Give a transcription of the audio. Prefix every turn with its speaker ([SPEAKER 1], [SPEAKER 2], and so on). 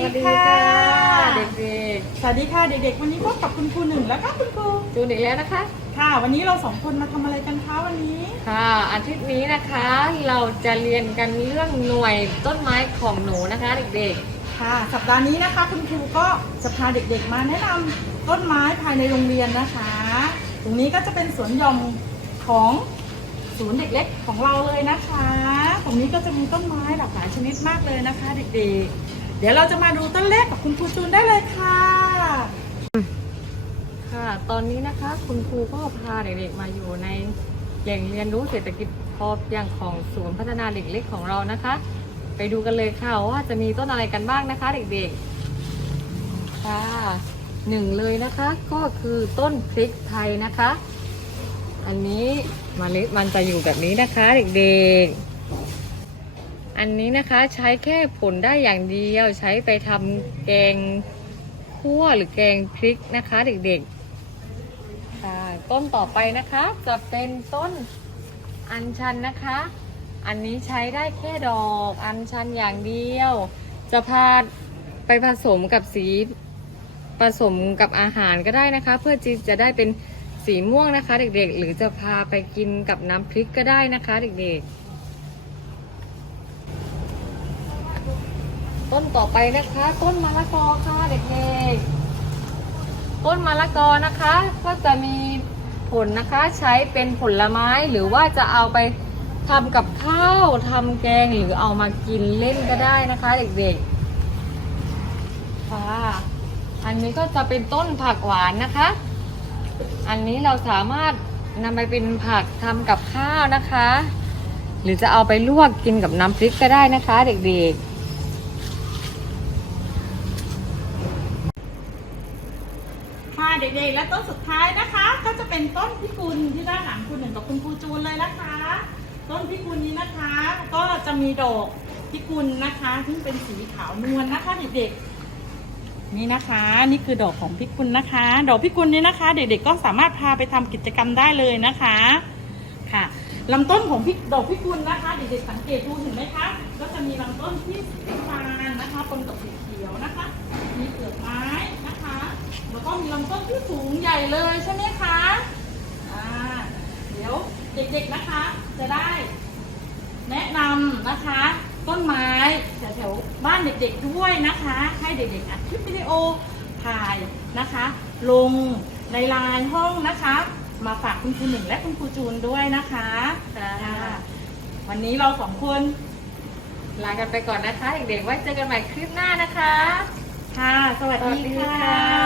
[SPEAKER 1] สวัสดีค่ะเด็กๆ วันนี้พบกับคุณครูหนึ่งแล้วก็คุณครู
[SPEAKER 2] จูนอีกแล้วนะคะ
[SPEAKER 1] ค่ะ วันนี้เราสองคนมาทำอะไรกันคะวันนี้
[SPEAKER 2] ค่ะอาทิตย์นี้นะคะเราจะเรียนกันเรื่องหน่วยต้นไม้ของหนูนะคะ เด็ก
[SPEAKER 1] ค่ะ สัปดาห์นี้นะคะคุณครูก็จะพาเด็กๆมาแนะนำต้นไม้ภายในโรงเรียนนะคะ ตรงนี้ก็จะเป็นสวนหย่อมของศูนย์เด็กเล็กของเราเลยนะคะ ตรงนี้ก็จะมีต้นไม้หลากหลายชนิดมากเลยนะคะ เด็กๆ เดี๋ยวเราจะมาดูต้นแรกกับคุณครูจูนได้เลยค่ะ
[SPEAKER 2] ค่ะ ตอนนี้นะคะ คุณครูก็พาเด็กๆมาอยู่ในแหล่งเรียนรู้เศรษฐกิจพอเพียงของศูนย์พัฒนาเด็กเล็กของเรานะคะ ไปดูกันเลยค่ะว่าจะมีต้นอะไรกันบ้างนะคะ เด็กๆ ค่ะหนึ่งเลยนะคะก็คือต้นพริกไทยนะคะ อันนี้มเมล็ดมันจะอยู่แบบนี้นะคะ เด็กๆ อันนี้นะคะใช้แค่ผลได้อย่างเดียวใช้ไปทำแกงคั่วหรือแกงพริกนะคะ เด็กๆค่ะต้นต่อไปนะคะจะเป็นต้นอัญชันนะคะ อันนี้ใช้ได้แค่ดอกอัญชันอย่างเดียว จะพาไปผสมกับสีผสมกับอาหารก็ได้นะคะ เพื่อที่จะได้เป็นสีม่วงนะคะ เด็กๆ หรือจะพาไปกินกับน้ำพริกก็ได้นะคะ เด็กๆ ต้นต่อไปนะคะ ต้นมะละกอค่ะเด็กๆ ต้นมะละกอนะคะ ก็จะมีผลนะคะใช้เป็นผลไม้หรือว่าจะเอาไปทำกับข้าวทำแกงหรือเอามากินเล่นก็ได้นะคะ เด็กๆค่ะอันนี้ก็จะเป็นต้นผักหวานนะคะ อันนี้เราสามารถนำไปเป็นผักทำกับข้าวนะคะ หรือจะเอาไปลวกกินกับน้ำพริกก็ได้นะคะ เด็กๆ
[SPEAKER 1] เด็กๆ และต้นสุดท้ายนะคะ ก็จะเป็นต้นพิกุลที่ด้านหลังคุณหนึ่งกับคุณครูจูนเลยนะคะ ต้นพิกุลนี้นะคะ ก็จะมีดอกพิกุลนะคะ ซึ่งเป็นสีขาวนวลนะคะเด็กๆนี่นะคะ นี่คือดอกของพิกุลนะคะ ดอกพิกุลนี้นะคะ เด็กๆ ก็สามารถพาไปทำกิจกรรมได้เลยนะคะค่ะลำต้นของพิดอกพิกุลนะคะ เด็กๆสังเกตดูเห็นไหมคะ ก็จะมีลำต้นที่สีน้านะคะปนกับสีเขียวนะคะ มีเปลือกไม้นะคะ แล้วก็มีลำต้นที่สูงใหญ่เลยใช่ไหมคะ อ่า เดี๋ยวเด็กๆนะคะ จะได้ แนะนำนะคะ ต้นไม้แถวๆบ้านเด็กๆด้วยนะคะ ให้เด็กๆอัดคลิปวิดีโอถ่ายนะคะ ลงในไลน์ห้องนะคะ มาฝากคุณครูหนึ่งและคุณครูจูนด้วยนะคะ
[SPEAKER 2] ค่ะ
[SPEAKER 1] ค่ะวันนี้เราสองคน
[SPEAKER 2] ลากันไปก่อนนะคะ เด็กๆไว้เจอกันใหม่คลิปหน้านะคะ
[SPEAKER 1] ค่ะ สวัสดี
[SPEAKER 2] สวัสดี
[SPEAKER 1] ค่
[SPEAKER 2] ค่ะะ